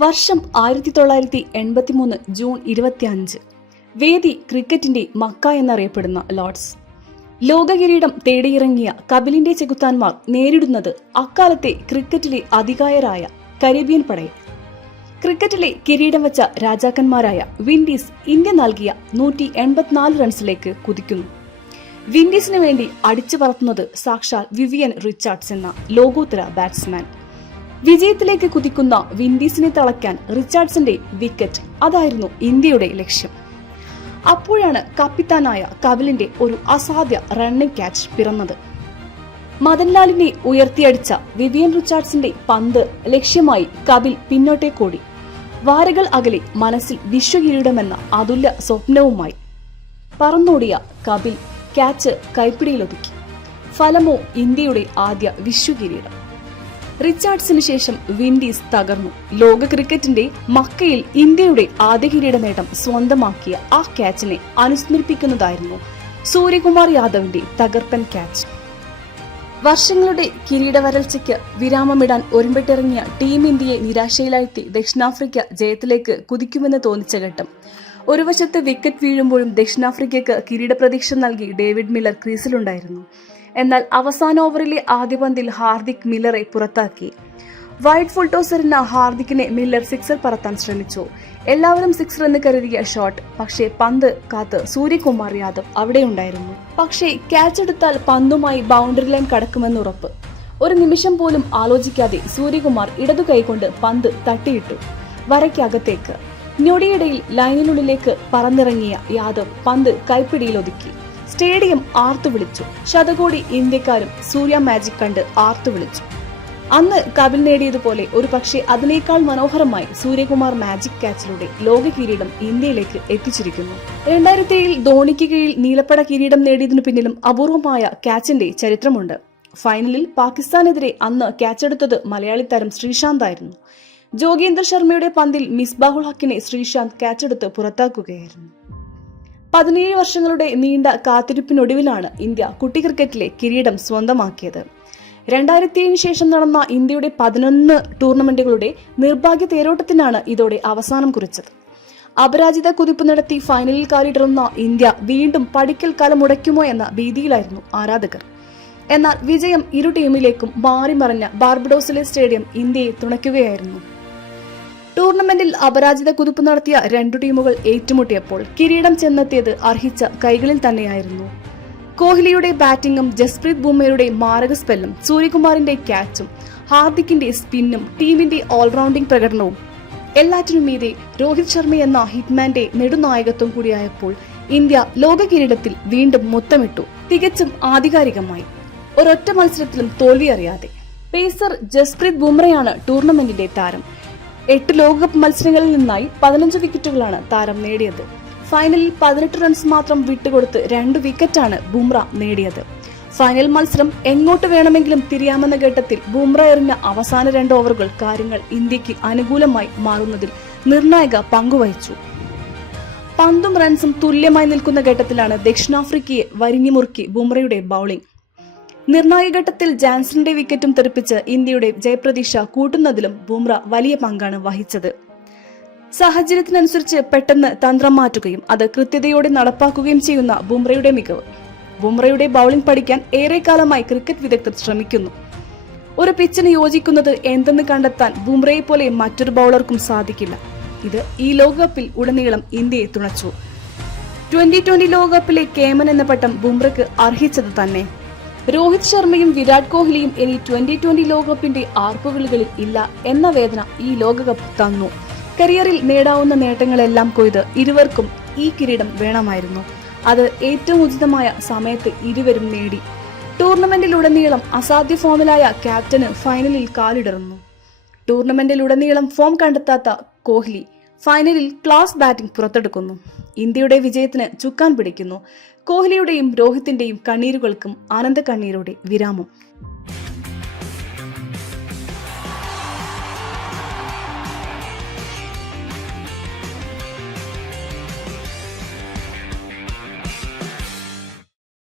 വർഷം ആയിരത്തി തൊള്ളായിരത്തി എൺപത്തി മൂന്ന് ജൂൺ ഇരുപത്തി അഞ്ച് വേദി ക്രിക്കറ്റിന്റെ മക്ക എന്നറിയപ്പെടുന്ന ലോർഡ്സ്. ലോകകിരീടം തേടിയിറങ്ങിയ കപിലിന്റെ ചെകുത്താന്മാർ നേരിടുന്നത് അക്കാലത്തെ ക്രിക്കറ്റിലെ അധികായരായ കരീബിയൻ പടയെ ക്രിക്കറ്റിലെ കിരീടം വെച്ച രാജാക്കന്മാരായ വിൻഡീസ് ഇന്ത്യ നൽകിയ നൂറ്റി എൺപത്തിനാല് റൺസിലേക്ക് കുതിക്കുന്നു. വിൻഡീസിന് വേണ്ടി അടിച്ചു പറത്തുന്നത് സാക്ഷാൽ വിവിയൻ റിച്ചാർഡ്സ് എന്ന ലോകോത്തര ബാറ്റ്സ്മാൻ. വിജയത്തിലേക്ക് കുതിക്കുന്ന വിൻഡീസിനെ തളയ്ക്കാൻ റിച്ചാർഡ്സിന്റെ വിക്കറ്റ് അതായിരുന്നു ഇന്ത്യയുടെ ലക്ഷ്യം. അപ്പോഴാണ് കപ്പിത്താനായ കപിലിന്റെ ഒരു അസാധ്യ റണ്ണിംഗ് ക്യാച്ച് പിറന്നത്. മദൻലാലിനെ ഉയർത്തിയടിച്ച വിവിയൻ റിച്ചാർഡ്സിന്റെ പന്ത് ലക്ഷ്യമായി കപിൽ പിന്നോട്ടേക്കോടി. വാരകൾ അകലെ മനസ്സിൽ വിശ്വകിരീടമെന്ന അതുല്യ സ്വപ്നവുമായി പറന്നോടിയ കപിൽ ക്യാച്ച് കൈപ്പിടിയിലൊതുക്കി. ഫലമോ ഇന്ത്യയുടെ ആദ്യ വിശ്വകിരീടം. റിച്ചാർഡ്സിന് ശേഷം വിൻഡീസ് തകർന്നു. ലോക ക്രിക്കറ്റിന്റെ മക്കയിൽ ഇന്ത്യയുടെ ആദ്യ കിരീട നേട്ടം സ്വന്തമാക്കിയ ആ ക്യാച്ചിനെ അനുസ്മരിപ്പിക്കുന്നതായിരുന്നു സൂര്യകുമാർ യാദവിന്റെ തകർപ്പൻ ക്യാച്ച്. വർഷങ്ങളുടെ കിരീട വരൾച്ചയ്ക്ക് വിരാമമിടാൻ ഒരുമ്പിട്ടിറങ്ങിയ ടീം ഇന്ത്യയെ നിരാശയിലാഴ്ത്തി ദക്ഷിണാഫ്രിക്ക ജയത്തിലേക്ക് കുതിക്കുമെന്ന് തോന്നിച്ച ഘട്ടം. ഒരു വശത്ത് വിക്കറ്റ് വീഴുമ്പോഴും ദക്ഷിണാഫ്രിക്കയ്ക്ക് കിരീട പ്രതീക്ഷ നൽകി ഡേവിഡ് മില്ലർ ക്രീസിലുണ്ടായിരുന്നു. എന്നാൽ അവസാന ഓവറിലെ ആദ്യ പന്തിൽ ഹാർദിക് മില്ലറെ പുറത്താക്കി. വൈഡ് ഫുൾ എറിഞ്ഞ ഹാർദിക്കിനെ മില്ലർ സിക്സർ പറത്താൻ ശ്രമിച്ചു. എല്ലാവരും സിക്സർ എന്ന് കരുതിയ ഷോട്ട് പക്ഷേ പന്ത് കാത്ത് സൂര്യകുമാർ യാദവ് അവിടെ ഉണ്ടായിരുന്നു. പക്ഷേ ക്യാച്ച് എടുത്താൽ പന്തുമായി ബൗണ്ടറി ലൈൻ കടക്കുമെന്ന് ഉറപ്പ്. ഒരു നിമിഷം പോലും ആലോചിക്കാതെ സൂര്യകുമാർ ഇടതു കൈകൊണ്ട് പന്ത് തട്ടിയിട്ടു. വരയ്ക്കകത്തേക്ക്. ഞൊടിയിടയിൽ ലൈനിനുള്ളിലേക്ക് പറന്നിറങ്ങിയ യാദവ് പന്ത് കൈപ്പിടിയിൽ ഒതുക്കി. സ്റ്റേഡിയം ആർത്തുവിളിച്ചു ശതകോടി ഇന്ത്യക്കാരും സൂര്യ മാജിക് കണ്ട് ആർത്തുവിളിച്ചു അന്ന് കപിൽ നേടിയതുപോലെ ഒരു പക്ഷേ അതിനേക്കാൾ മനോഹരമായി സൂര്യകുമാർ മാജിക് ക്യാച്ചിലൂടെ ലോക കിരീടം ഇന്ത്യയിലേക്ക് എത്തിച്ചിരിക്കുന്നു. രണ്ടായിരത്തി ഏഴിൽ ധോണിക്ക് കീഴിൽ നീലപ്പട കിരീടം നേടിയതിനു പിന്നിലും അപൂർവമായ ക്യാച്ചിന്റെ ചരിത്രമുണ്ട്. ഫൈനലിൽ പാകിസ്ഥാനെതിരെ അന്ന് ക്യാച്ചെടുത്തത് മലയാളി താരം ശ്രീശാന്ത് ആയിരുന്നു. ജോഗേന്ദ്ര ശർമ്മയുടെ പന്തിൽ മിസ്ബാഹുൾ ഹക്കിനെ ശ്രീശാന്ത് ക്യാച്ചെടുത്ത് പുറത്താക്കുകയായിരുന്നു. പതിനേഴ് വർഷങ്ങളുടെ നീണ്ട കാത്തിരിപ്പിനൊടുവിലാണ് ഇന്ത്യ കുട്ടി ക്രിക്കറ്റിലെ കിരീടം സ്വന്തമാക്കിയത്. രണ്ടായിരത്തി ഏഴിന് ശേഷം നടന്ന ഇന്ത്യയുടെ പതിനൊന്ന് ടൂർണമെന്റുകളുടെ നിർഭാഗ്യ തേരോട്ടത്തിനാണ് ഇതോടെ അവസാനം കുറിച്ചത്. അപരാജിത കുതിപ്പ് നടത്തി ഫൈനലിൽ കാലിടുന്ന ഇന്ത്യ വീണ്ടും പടിക്കൽ കാലം മുടയ്ക്കുമോ എന്ന ഭീതിയിലായിരുന്നു ആരാധകർ. എന്നാൽ വിജയം ഇരു ടീമിലേക്കും മാറിമറിഞ്ഞ ബാർബഡോസിലെ സ്റ്റേഡിയം ഇന്ത്യയെ തുണയ്ക്കുകയായിരുന്നു. ടൂർണമെന്റിൽ അപരാജിത കുതിപ്പ് നടത്തിയ രണ്ടു ടീമുകൾ ഏറ്റുമുട്ടിയപ്പോൾ കിരീടം ചെന്നെത്തിയത് അർഹിച്ച കൈകളിൽ തന്നെയായിരുന്നു. കോഹ്ലിയുടെ ബാറ്റിംഗും ജസ്പ്രീത് ബുംറയുടെ മാരക സ്പെല്ലും സൂര്യകുമാറിന്റെ ക്യാച്ചും ഹാർദിക്കിന്റെ സ്പിന്നും ടീമിന്റെ ഓൾറൗണ്ടിംഗ് പ്രകടനവും. എല്ലാറ്റിനും മീതെ രോഹിത് ശർമ്മ എന്ന ഹിറ്റ്മാന്റെ നെടുനായകത്വം കൂടിയായപ്പോൾ ഇന്ത്യ ലോക കിരീടത്തിൽ വീണ്ടും മുത്തമിട്ടു. തികച്ചും ആധികാരികമായി. ഒരൊറ്റ മത്സരത്തിലും തോൽവി അറിയാതെ. പേസർ ജസ്പ്രീത് ബുംറയാണ് ടൂർണമെന്റിന്റെ താരം. എട്ട് ലോകകപ്പ് മത്സരങ്ങളിൽ നിന്നായി പതിനഞ്ച് വിക്കറ്റുകളാണ് താരം നേടിയത്. ഫൈനലിൽ പതിനെട്ട് റൺസ് മാത്രം വിട്ടുകൊടുത്ത് രണ്ട് വിക്കറ്റാണ് ബുംറ നേടിയത്. ഫൈനൽ മത്സരം എങ്ങോട്ട് വേണമെങ്കിലും തിരിയാമെന്ന ഘട്ടത്തിൽ ബുംറ എറിഞ്ഞ അവസാന രണ്ട് ഓവറുകൾ കാര്യങ്ങൾ ഇന്ത്യയ്ക്ക് അനുകൂലമായി മാറുന്നതിൽ നിർണായക പങ്കുവഹിച്ചു. പന്തും റൺസും തുല്യമായി നിൽക്കുന്ന ഘട്ടത്തിലാണ് ദക്ഷിണാഫ്രിക്കയെ വരിഞ്ഞുമുറുക്കി ബുംറയുടെ ബൌളിംഗ്. നിർണായക ഘട്ടത്തിൽ ജാൻസന്റെ വിക്കറ്റും തെറിപ്പിച്ച് ഇന്ത്യയുടെ ജയപ്രതീക്ഷ കൂട്ടുന്നതിലും ബുംറ വലിയ പങ്കാണ് വഹിച്ചത്. സാഹചര്യത്തിനനുസരിച്ച് പെട്ടെന്ന് തന്ത്രം മാറ്റുകയും അത് കൃത്യതയോടെ നടപ്പാക്കുകയും ചെയ്യുന്ന ബുംറയുടെ മികവ്. ബുംറയുടെ ബൌളിംഗ് പഠിക്കാൻ ഏറെക്കാലമായി ക്രിക്കറ്റ് വിദഗ്ധർ ശ്രമിക്കുന്നു. ഒരു പിച്ചിന് യോജിക്കുന്നത് എന്തെന്ന് കണ്ടെത്താൻ ബുംറയെ പോലെ മറ്റൊരു ബൌളർക്കും സാധിക്കില്ല. ഇത് ഈ ലോകകപ്പിൽ ഉടനീളം ഇന്ത്യയെ തുണച്ചു. ട്വന്റി ട്വന്റി ലോകകപ്പിലെ കേമൻ എന്ന പട്ടം ബുംറയ്ക്ക് അർഹിച്ചത് തന്നെ. രോഹിത് ശർമ്മയും വിരാട് കോഹ്ലിയും ഇനി ട്വന്റി ട്വന്റി ലോകകപ്പിന്റെ ആർപ്പുവിളികളിൽ ഇല്ല എന്ന വേദന ഈ ലോകകപ്പ് തന്നു. കരിയറിൽ നേടാവുന്ന നേട്ടങ്ങളെല്ലാം കൊയ്ത് ഇരുവർക്കും ഈ കിരീടം വേണമായിരുന്നു. അത് ഏറ്റവും ഉചിതമായ സമയത്ത് ഇരുവരും നേടി. ടൂർണമെന്റിലുടനീളം അസാധ്യ ഫോമിലായ ക്യാപ്റ്റന് ഫൈനലിൽ കാലിടർന്നു ടൂർണമെന്റിലുടനീളം ഫോം കണ്ടെത്താത്ത കോഹ്ലി ഫൈനലിൽ ക്ലാസ് ബാറ്റിംഗ് പുറത്തെടുക്കുന്നു. ഇന്ത്യയുടെ വിജയത്തിന് ചുക്കാൻ പിടിക്കുന്നു. കോഹ്ലിയുടെയും രോഹിത്തിന്റെയും കണ്ണീരുകൾക്കും ആനന്ദ കണ്ണീരോടെ വിരാമം.